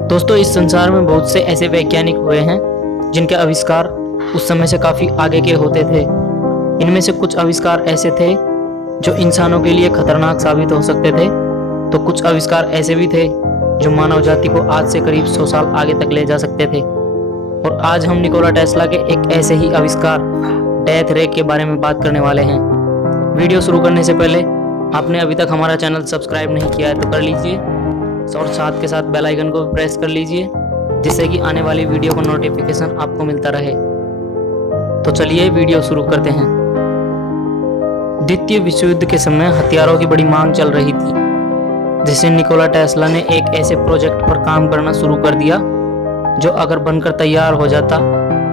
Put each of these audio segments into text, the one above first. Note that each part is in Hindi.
दोस्तों, इस संसार में बहुत से ऐसे वैज्ञानिक हुए हैं जिनके आविष्कार उस समय से काफ़ी आगे के होते थे। इनमें से कुछ आविष्कार ऐसे थे जो इंसानों के लिए खतरनाक साबित हो सकते थे, तो कुछ आविष्कार ऐसे भी थे जो मानव जाति को आज से करीब 100 साल आगे तक ले जा सकते थे। और आज हम निकोला टेस्ला के एक ऐसे ही आविष्कार डेथ रे के बारे में बात करने वाले हैं। वीडियो शुरू करने से पहले आपने अभी तक हमारा चैनल सब्सक्राइब नहीं किया है तो कर लीजिए और साथ के साथ बेल आइकन को प्रेस कर लीजिए, जिससे कि आने वाली वीडियो का नोटिफिकेशन आपको मिलता रहे। तो चलिए वीडियो शुरू करते हैं। द्वितीय विश्व युद्ध के समय हथियारों की बड़ी मांग चल रही थी, जिससे निकोला टेस्ला ने एक ऐसे प्रोजेक्ट पर काम करना शुरू कर दिया जो अगर बनकर तैयार हो जाता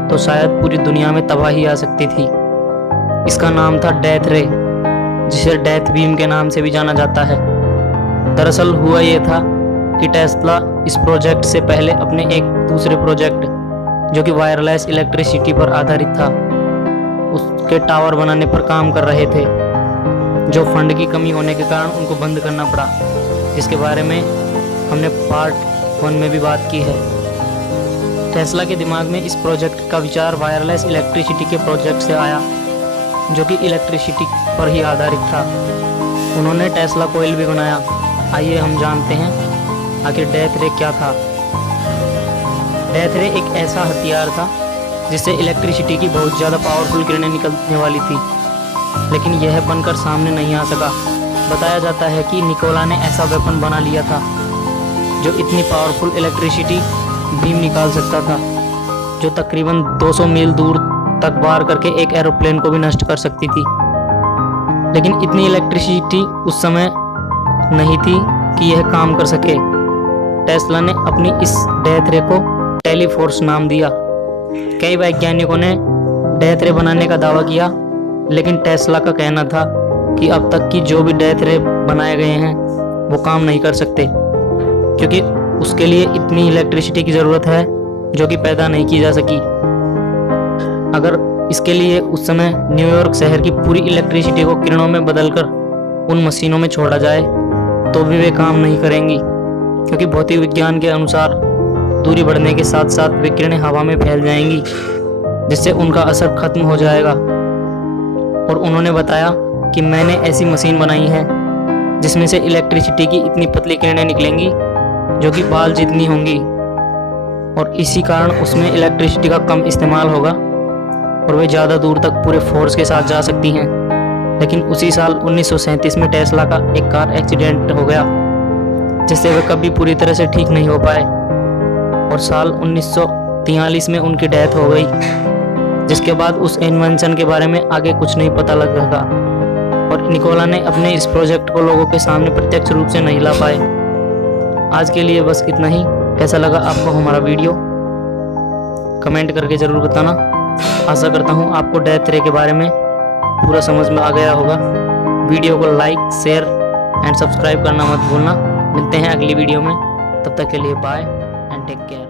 तो शायद पूरी दुनिया में तबाही आ सकती थी। इसका नाम था डेथ रे, जिसे डेथ बीम के नाम से भी जाना जाता है। दरअसल हुआ ये था कि टेस्ला इस प्रोजेक्ट से पहले अपने एक दूसरे प्रोजेक्ट जो कि वायरलेस इलेक्ट्रिसिटी पर आधारित था, उसके टावर बनाने पर काम कर रहे थे, जो फंड की कमी होने के कारण उनको बंद करना पड़ा, जिसके बारे में हमने पार्ट 1 में भी बात की है। टेस्ला के दिमाग में इस प्रोजेक्ट का विचार वायरलेस इलेक्ट्रिसिटी के प्रोजेक्ट से आया, जो कि इलेक्ट्रिसिटी पर ही आधारित था। उन्होंने टेस्ला कोयल भी बनाया। आइए हम जानते हैं आखिर डेथ रे क्या था। डेथ रे एक ऐसा हथियार था जिससे इलेक्ट्रिसिटी की बहुत ज़्यादा पावरफुल किरणें निकलने वाली थी, लेकिन यह बनकर सामने नहीं आ सका। बताया जाता है कि निकोला ने ऐसा वेपन बना लिया था जो इतनी पावरफुल इलेक्ट्रिसिटी बीम निकाल सकता था, जो तकरीबन 200 मील दूर तक वार करके एक एरोप्लेन को भी नष्ट कर सकती थी। लेकिन इतनी इलेक्ट्रिसिटी उस समय नहीं थी कि यह काम कर सके। टेस्ला ने अपनी इस डेथ रे को टेलीफोर्स नाम दिया। कई वैज्ञानिकों ने डेथ रे बनाने का दावा किया, लेकिन टेस्ला का कहना था कि अब तक की जो भी डेथ रे बनाए गए हैं वो काम नहीं कर सकते, क्योंकि उसके लिए इतनी इलेक्ट्रिसिटी की ज़रूरत है जो कि पैदा नहीं की जा सकी। अगर इसके लिए उस समय न्यूयॉर्क शहर की पूरी इलेक्ट्रिसिटी को किरणों में बदलकर उन मशीनों में छोड़ा जाए तो भी वे काम नहीं करेंगी, क्योंकि भौतिक विज्ञान के अनुसार दूरी बढ़ने के साथ साथ वे किरणें हवा में फैल जाएंगी, जिससे उनका असर खत्म हो जाएगा। और उन्होंने बताया कि मैंने ऐसी मशीन बनाई है जिसमें से इलेक्ट्रिसिटी की इतनी पतली किरणें निकलेंगी जो कि बाल जितनी होंगी, और इसी कारण उसमें इलेक्ट्रिसिटी का कम इस्तेमाल होगा और वे ज़्यादा दूर तक पूरे फोर्स के साथ जा सकती हैं। लेकिन उसी साल 1937 में टेस्ला का एक कार एक्सीडेंट हो गया, जिससे वे कभी पूरी तरह से ठीक नहीं हो पाए, और साल 1943 में उनकी डेथ हो गई, जिसके बाद उस इन्वेंशन के बारे में आगे कुछ नहीं पता लग रहा। और निकोला ने अपने इस प्रोजेक्ट को लोगों के सामने प्रत्यक्ष रूप से नहीं ला पाए। आज के लिए बस इतना ही। कैसा लगा आपको हमारा वीडियो, कमेंट करके ज़रूर बताना। आशा करता हूँ आपको डेथ रे के बारे में पूरा समझ में आ गया होगा। वीडियो को लाइक, शेयर एंड सब्सक्राइब करना मत भूलना। मिलते हैं अगली वीडियो में, तब तक के लिए बाय एंड टेक केयर।